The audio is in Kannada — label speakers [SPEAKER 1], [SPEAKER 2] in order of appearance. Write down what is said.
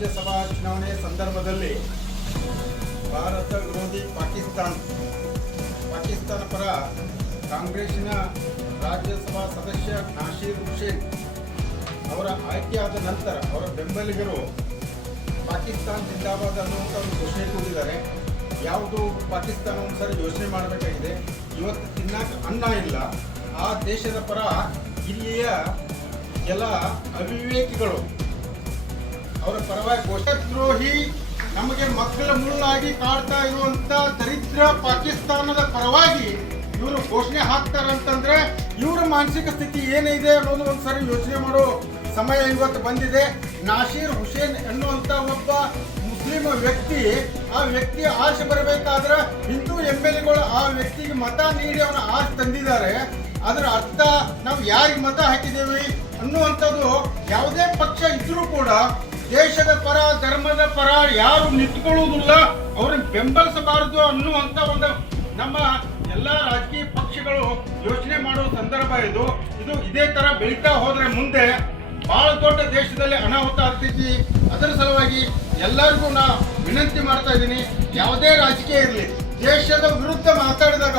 [SPEAKER 1] ರಾಜ್ಯಸಭಾ ಚುನಾವಣೆ ಸಂದರ್ಭದಲ್ಲಿ ಭಾರತ ವಿರೋಧಿ ಪಾಕಿಸ್ತಾನ. ಪಾಕಿಸ್ತಾನ ಪರ ಕಾಂಗ್ರೆಸ್ನ ರಾಜ್ಯಸಭಾ ಸದಸ್ಯ ನಾಶೀರ್ ಹುಸೇನ್ ಅವರ ಆಯ್ಕೆಯಾದ ನಂತರ ಅವರ ಬೆಂಬಲಿಗರು ಪಾಕಿಸ್ತಾನ ಜಿಂದಾಬಾದ್ ಅನ್ನುವಂಥ ಒಂದು ಘೋಷಣೆ ಕೂಡಿದ್ದಾರೆ ಯಾವುದು ಪಾಕಿಸ್ತಾನ ಒಂದ್ಸರಿ ಯೋಚನೆ ಮಾಡಬೇಕಾಗಿದೆ. ಇವತ್ತು ತಿನ್ನಕ್ಕೆ ಅನ್ನ ಇಲ್ಲ. ಆ ದೇಶದ ಪರ ಇಲ್ಲಿಯ ಎಲ್ಲ ಅವಿವೇಕಿಗಳು ಅವರ ಪರವಾಗಿ ಘೋಷದ್ರೋಹಿ ನಮಗೆ ಮಕ್ಕಳ ಮುಳ್ಳಾಗಿ ಕಾಡ್ತಾ ಇರುವಂತ ದರಿದ್ರ ಪಾಕಿಸ್ತಾನದ ಪರವಾಗಿ ಇವರು ಘೋಷಣೆ ಹಾಕ್ತಾರಂತಂದ್ರೆ ಇವರ ಮಾನಸಿಕ ಸ್ಥಿತಿ ಏನಿದೆ ಅನ್ನೋದು ಒಂದ್ಸರಿ ಯೋಚನೆ ಮಾಡೋ ಸಮಯ ಇವತ್ತು ಬಂದಿದೆ. ನಾಶೀರ್ ಹುಸೇನ್ ಎನ್ನುವಂತ ಒಬ್ಬ ಮುಸ್ಲಿಂ ವ್ಯಕ್ತಿ, ಆ ವ್ಯಕ್ತಿ ಆಸೆ ಬರಬೇಕಾದ್ರೆ ಹಿಂದೂ ಎಂ ಎಲ್ ಎಗಳು ಆ ವ್ಯಕ್ತಿಗೆ ಮತ ನೀಡಿ ಅವನ ಆಸೆ ತಂದಿದ್ದಾರೆ. ಅದರ ಅರ್ಥ ನಾವು ಯಾರಿಗೆ ಮತ ಹಾಕಿದ್ದೇವೆ ಅನ್ನುವಂಥದ್ದು ಯಾವುದೇ ಪಕ್ಷ ಇದ್ರೂ ಕೂಡ ದೇಶದ ಪರ, ಧರ್ಮದ ಪರ ಯಾರು ನಿಂತ್ಕೊಳ್ಳುವುದಿಲ್ಲ ಅವ್ರನ್ನ ಬೆಂಬಲಿಸಬಾರದು ಅನ್ನುವಂತ ಒಂದು ನಮ್ಮ ಎಲ್ಲ ರಾಜಕೀಯ ಪಕ್ಷಗಳು ಯೋಚನೆ ಮಾಡುವ ಸಂದರ್ಭ ಇದು. ಇದು ಇದೇ ತರ ಬೆಳೀತಾ ಹೋದ್ರೆ ಮುಂದೆ ಬಹಳ ದೊಡ್ಡ ದೇಶದಲ್ಲಿ ಅನಾಹುತ ಆಗ್ತೈತಿ. ಅದರ ಸಲುವಾಗಿ ಎಲ್ಲರಿಗೂ ನಾ ವಿನಂತಿ ಮಾಡ್ತಾ ಇದ್ದೀನಿ, ಯಾವುದೇ ರಾಜಕೀಯ ಇರಲಿ, ದೇಶದ ವಿರುದ್ಧ ಮಾತಾಡಿದಾಗ